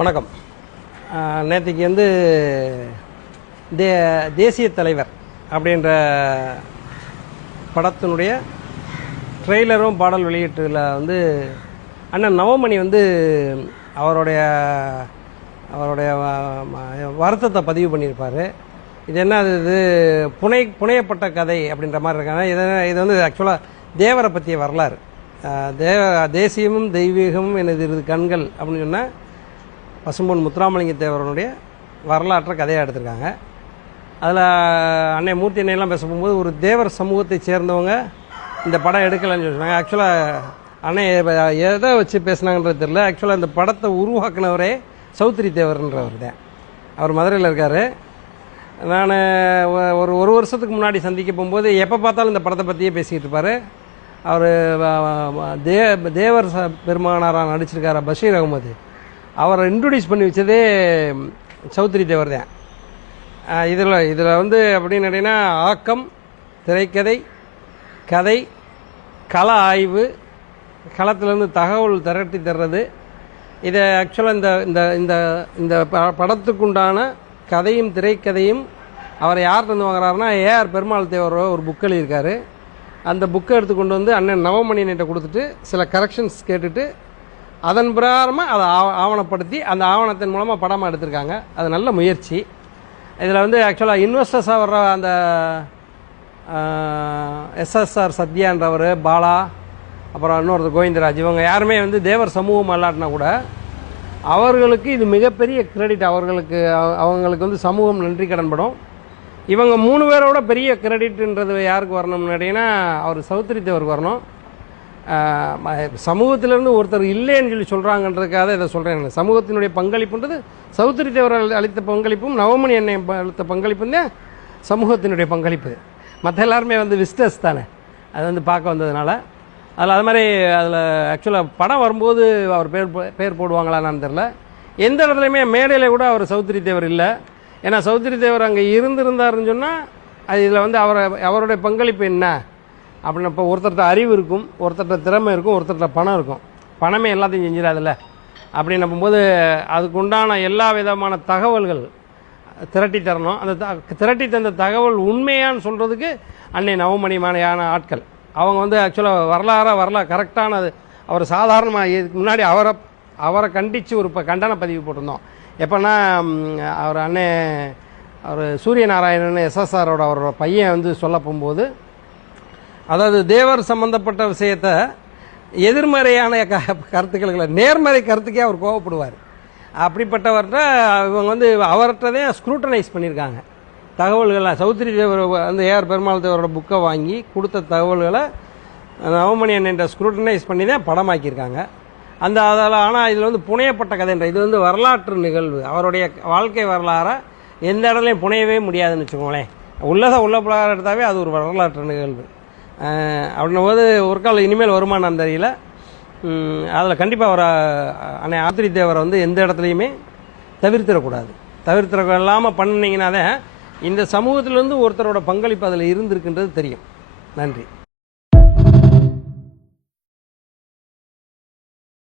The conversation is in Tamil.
வணக்கம். நேற்றுக்கு வந்து தே தேசிய தலைவர் அப்படின்ற படத்தினுடைய ட்ரெய்லரும் பாடல் வெளியீட்டில் வந்து அண்ணன் நவமணி வந்து அவருடைய அவருடைய வருத்தத்தை பதிவு பண்ணியிருப்பார். இது என்ன அது இது புனை புனையப்பட்ட கதை அப்படின்ற மாதிரி இருக்காங்க. இது இது வந்து ஆக்சுவலாக தேவரை பற்றிய வரலாறு. தேவ தேசியமும் தெய்வீகமும் எனது இரு கண்கள் அப்படின்னு சொன்னால் பசும்பொன் முத்துராமலிங்க தேவரனுடைய வரலாற்றை கதையாக எடுத்திருக்காங்க. அதில் அன்னை மூர்த்தி அன்னையெல்லாம் பேச போகும்போது ஒரு தேவர் சமூகத்தை சேர்ந்தவங்க இந்த படம் எடுக்கலைன்னு சொல்லி ஆக்சுவலாக அன்னை எதை வச்சு பேசுனாங்கன்றது தெரியல. ஆக்சுவலாக இந்த படத்தை உருவாக்குனவரே சௌத்ரி தேவர்ன்றவர் தான். அவர் மதுரையில் இருக்கார். நான் ஒரு ஒரு வருஷத்துக்கு முன்னாடி சந்திக்க போகும்போது எப்போ பார்த்தாலும் இந்த படத்தை பற்றியே பேசிக்கிட்டு இருப்பார். அவர் தே தேவர் ச- பெருமானாராக நடிச்சிருக்காரா பஷீர் அகமது. அவரை இன்ட்ரடியூஸ் பண்ணி வச்சதே சௌத்ரி தேவர் தான் இதில் இதில் வந்து அப்படின்னு கேட்டிங்கன்னா ஆக்கம் திரைக்கதை கதை கள ஆய்வு களத்திலேருந்து தகவல் திரட்டி தர்றது. இதை ஆக்சுவலாக இந்த இந்த இந்த இந்த ப- படத்துக்குண்டான கதையும் திரைக்கதையும் அவரை யார் தந்து வாங்குறாருன்னா ஏஆர் பெருமாள் தேவர் ஒரு புக் எழுதியிருக்காரு. அந்த புக்கை எடுத்து கொண்டு வந்து அண்ணன் நவமணியன்கிட்ட கொடுத்துட்டு சில கரெக்ஷன்ஸ் கேட்டுட்டு அதன் பிரகாரமாக அதை ஆவ ஆவணப்படுத்தி அந்த ஆவணத்தின் மூலமாக படமாக எடுத்திருக்காங்க. அது நல்ல முயற்சி. இதில் வந்து ஆக்சுவலாக இன்வெஸ்டர்ஸாக வர்ற அந்த எஸ்எஸ்ஆர் சத்யான்றவர் பாலா அப்புறம் இன்னொருத்தர் கோவிந்தராஜ் இவங்க யாருமே வந்து தேவர் சமூகம் அல்லாட்டினா கூட அவர்களுக்கு இது மிகப்பெரிய கிரெடிட் அவர்களுக்கு அவங்களுக்கு வந்து சமூகம் நன்றி கடன்படும். இவங்க மூணு பேரோட பெரிய கிரெடிட்ன்றது யாருக்கு வரணும்னு கேட்டிங்கன்னா அவர் சௌத்ரி தேவருக்கு வரணும். சமூகத்திலிருந்து ஒருத்தர் இல்லைன்னு சொல்லி சொல்கிறாங்கன்றதுக்காக இதை சொல்கிறேன் சமூகத்தினுடைய பங்களிப்புன்றது சௌத்ரி தேவர் அளித்த பங்களிப்பும் நவமணி எண்ணெய் அளித்த பங்களிப்பும் தான் சமூகத்தினுடைய பங்களிப்பு. மற்ற எல்லாருமே வந்து விஸ்டர்ஸ் தானே. அது வந்து பார்க்க வந்ததுனால. அதில் அது மாதிரி அதில் ஆக்சுவலாக படம் வரும்போது அவர் பேர் போ- பேர் போடுவாங்களான்னு தெரில எந்த இடத்துலையுமே மேடையில் கூட அவர் சௌத்ரி தேவர் இல்லை. ஏன்னா சௌத்ரி தேவர் அங்கே இருந்திருந்தாருன்னு சொன்னால் அது இதில் வந்து அவரை அவருடைய பங்களிப்பு என்ன? அப்படின்னு இப்போ ஒருத்தர்கிட்ட அறிவு இருக்கும் ஒருத்தர்கிட்ட திறமை இருக்கும் ஒருத்தர்கிட்ட பணம் இருக்கும். பணமே எல்லாத்தையும் செஞ்சிடாதுல்ல அப்படின்னு போது அதுக்கு உண்டான எல்லா விதமான தகவல்கள் திரட்டி தரணும். அந்த த- திரட்டி தந்த தகவல் உண்மையான்னு சொல்கிறதுக்கு அன்னை நவமணிமானையான ஆட்கள். அவங்க வந்து ஆக்சுவலாக வரலாறாக வரலாறு கரெக்டானது அவர் சாதாரணமாக இதுக்கு முன்னாடி அவரை அவரை கண்டித்து ஒரு இப்போ கண்டன பதிவு போட்டிருந்தோம். எப்போன்னா அவர் அண்ணே அவர் சூரிய நாராயணன் எஸ்எஸ்ஆரோட அவரோட பையன் வந்து சொல்ல போகும்போது அதாவது தேவர் சம்பந்தப்பட்ட விஷயத்த எதிர்மறையான க கருத்துக்களை நேர்மறை கருத்துக்கே அவர் கோவப்படுவார். அப்படிப்பட்டவர்கிட்ட இவங்க வந்து அவர்கிட்டதே ஸ்க்ரூட்டனைஸ் பண்ணியிருக்காங்க தகவல்களை சௌத்ரி தேவர் வந்து ஏஆர் பெருமாள் தேவரோட புக்கை வாங்கி கொடுத்த தகவல்களை நவமணியன் என்ற ஸ்க்ரூட்டனைஸ் பண்ணி தான் படமாக்கியிருக்காங்க. அந்த அதில் ஆனால் இதில் வந்து புனையப்பட்ட கதைன்ற இது வந்து வரலாற்று நிகழ்வு. அவருடைய வாழ்க்கை வரலாறை எந்த இடத்துலையும் புனையவே முடியாதுன்னு வச்சுக்கோங்களேன். உள்ளதை உள்ள புலகாரம் எடுத்தாவே அது ஒரு வரலாற்று நிகழ்வு. அப்படின்னும் போது ஒரு கால் இனிமேல் வருமானம் தெரியல. அதில் கண்டிப்பாக அவரை அன்னை ஆத்திரி தேவரை வந்து எந்த இடத்துலையுமே தவிர்த்திடக்கூடாது. தவிர்த்திட இல்லாமல் பண்ணினீங்கன்னா தான் இந்த சமூகத்திலேருந்து ஒருத்தரோட பங்களிப்பு அதில் இருந்திருக்குன்றது தெரியும். நன்றி.